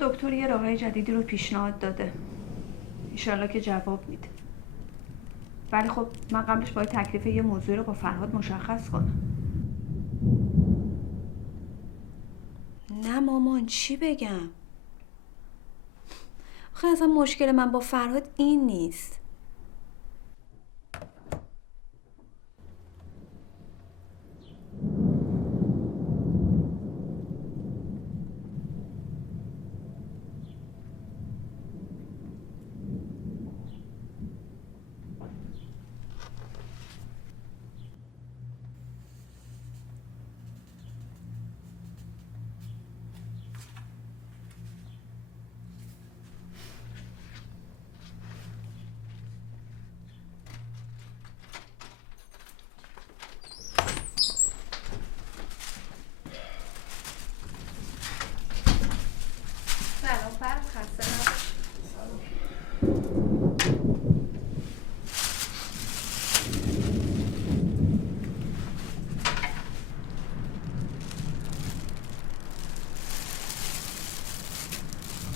دکتر یه راههای جدیدی رو پیشنهاد داده، ایشالله که جواب میده. ولی خب من قبلش باید تکلیف یه موضوعی رو با فرهاد مشخص کنم. نه مامان چی بگم؟ آخه اصلا مشکل من با فرهاد این نیست.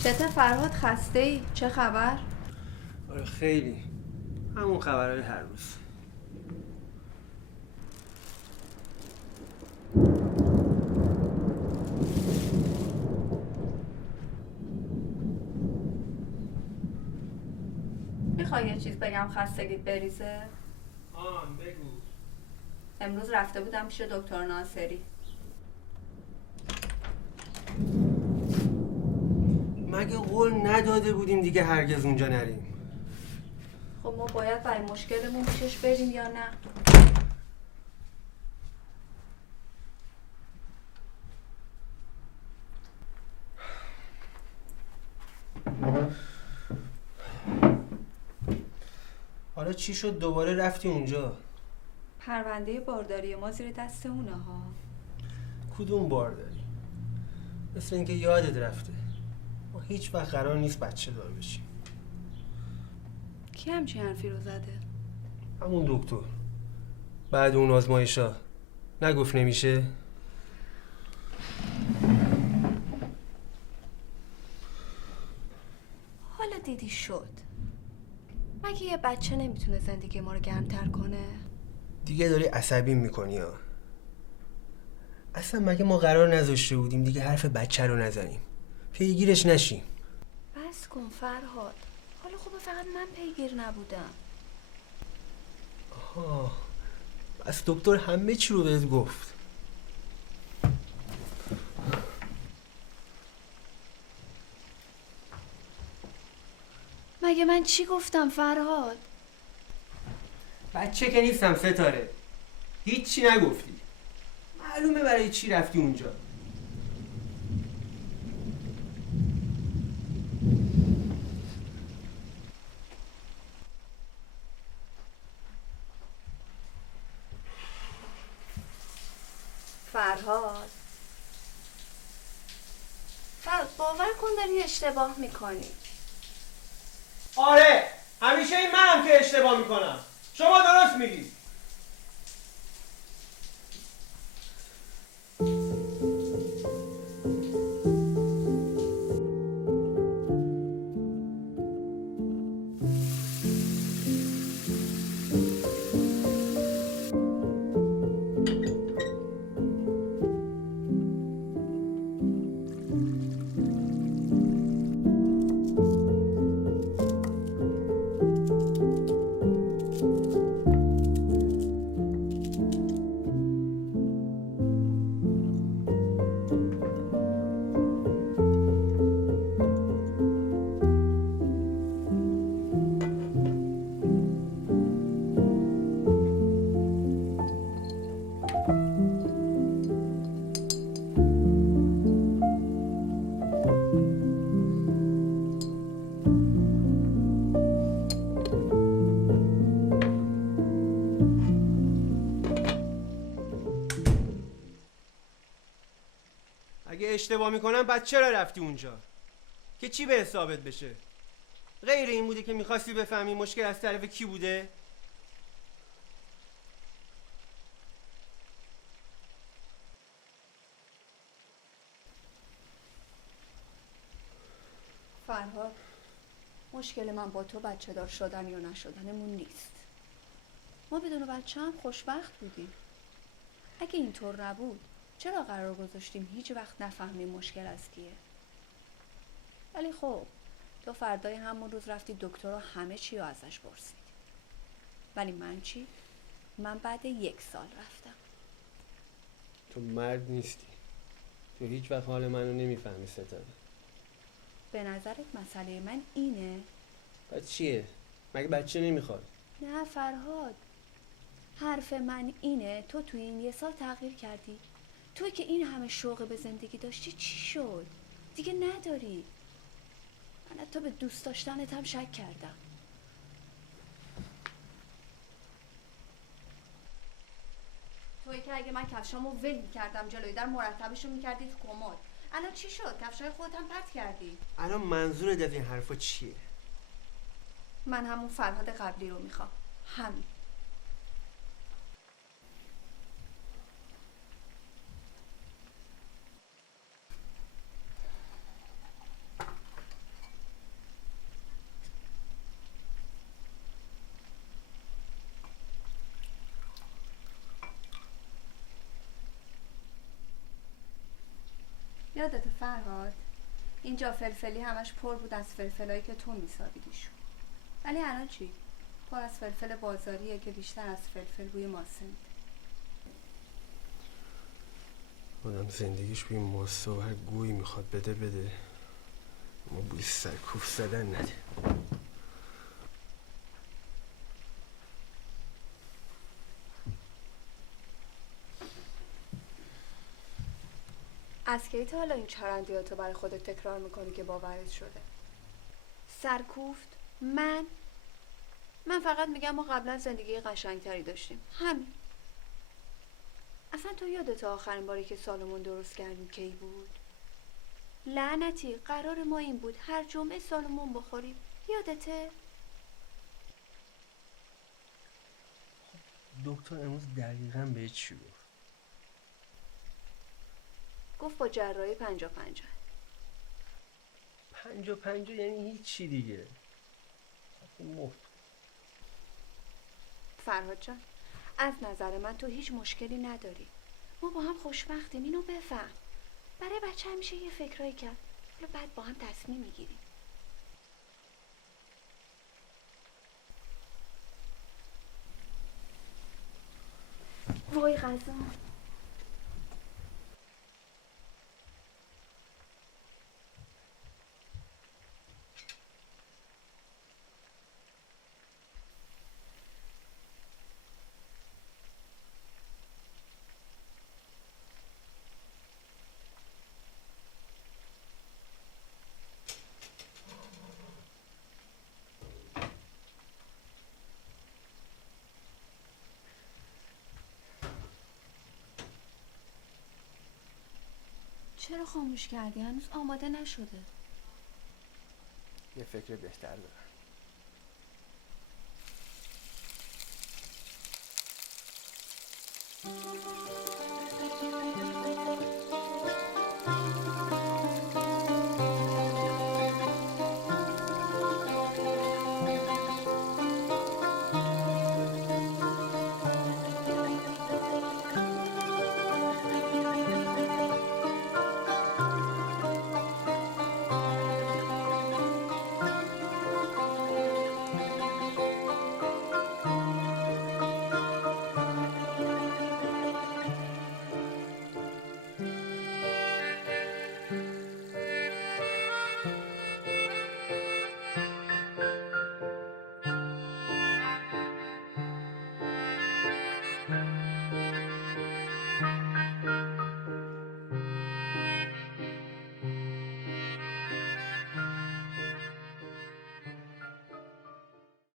چته فرهاد خسته ای؟ چه خبر؟ آره خیلی، همون خبرهای هر روز. میخوای یه چیز بگم خستگیت بریزه؟ بگو. امروز رفته بودم پیش دکتر ناصری. مگه قول نداده بودیم دیگه هرگز اونجا نریم؟ خب ما باید برای مشکلمون پیشش بریم یا نه؟ حالا چی شد دوباره رفتی اونجا؟ پرونده بارداری ما زیر دست اونه ها. کدوم بارداری؟ مثل اینکه یادت رفته ما هیچ وقت قرار نیست بچه دار بشیم. کی همچین حرفی رو زده؟ همون دکتر بعد اون آزمایشا نگفت نمیشه؟ حالا دیدی شد. مگه یه بچه نمیتونه زندگی ما رو گرمتر کنه؟ دیگه داری عصبی میکنی ها. اصلا مگه ما قرار نذاشته بودیم دیگه حرف بچه رو نزنیم، پیگیرش نشیم؟ بس کن فرهاد. حالا خوبه فقط من پیگیر نبودم. آها، بس دکتر همه چی رو بهت گفت. مگه من چی گفتم فرهاد؟ بچه که نیستم ستاره، هیچی نگفتی. معلومه برای چی رفتی اونجا. فرهاد باور کن داری اشتباه میکنی. آره، همیشه این منم که اشتباه میکنم. شما درست میگی. اگه اشتباه میکنم بعد چرا رفتی اونجا؟ که چی به حسابت بشه؟ غیر این بوده که میخواستی بفهمی مشکل از طرف کی بوده؟ فرهاد، مشکل من با تو بچه دار شدن یا نشدنمون نیست. ما بدون بچه هم خوشبخت بودیم. اگه اینطور نبود چرا قرار گذاشتیم هیچ وقت نفهمیم مشکل از کیه؟ ولی خب تو فردای همون روز رفتی دکتر و همه چی رو ازش پرسید. ولی من چی؟ من بعد 1 سال رفتم. تو مرد نیستی. تو هیچ وقت حال منو نمیفهمی ستاره. به نظرت مسئله من اینه؟ بعد چیه؟ مگه بچه نمیخواد؟ نه فرهاد، حرف من اینه تو توی این 1 سال تغییر کردی. توی که این همه شوق به زندگی داشتی چی شد؟ دیگه نداری. من حتی به دوست داشتنت هم شک کردم. توی که اگه من کفشامو ول می‌کردم جلوی در مرتبشو می‌کردی تو کمد. الان چی شد؟ کفشای خودت هم پرت کردی. الان منظورت از این حرفا چیه؟ من همون فرهاد قبلی رو میخوام. همین. یادت فرهاد؟ اینجا فلفلی همش پر بود از فلفلایی که تو میسابیدیشون. ولی الان چی؟ پر از فلفل بازاریه که بیشتر از فلفل بوی ماسه میده. آدم زندگیش بوی ماسه و هر گویی میخواد بده اما بوی سرکوف زدن نده. از کی تا حالا این چرندیاتو برای خودت تکرار میکنی که باورت شده؟ سرکوفت؟ من فقط میگم ما قبلا زندگی قشنگتری داشتیم. همین. اصلا تو یادت آخرین باری که سالمون درست کردیم کی بود؟ لعنتی، قرار ما این بود هر جمعه سالمون بخوریم. یادته؟ دکتر امروز دقیقاً به چی گفت؟ گفت با جراحی 50-50. 50-50 یعنی هیچ چی دیگه. مفت. فرهاد جان، از نظر من تو هیچ مشکلی نداری. ما با هم خوشبختیم، اینو بفهم. برای بچه همیشه یه فکرایی کرد، حالا بعد با هم تصمیم میگیریم. وای غذا. چرا خاموش کردی؟ هنوز آماده نشده. یه فکر بهتر دارم.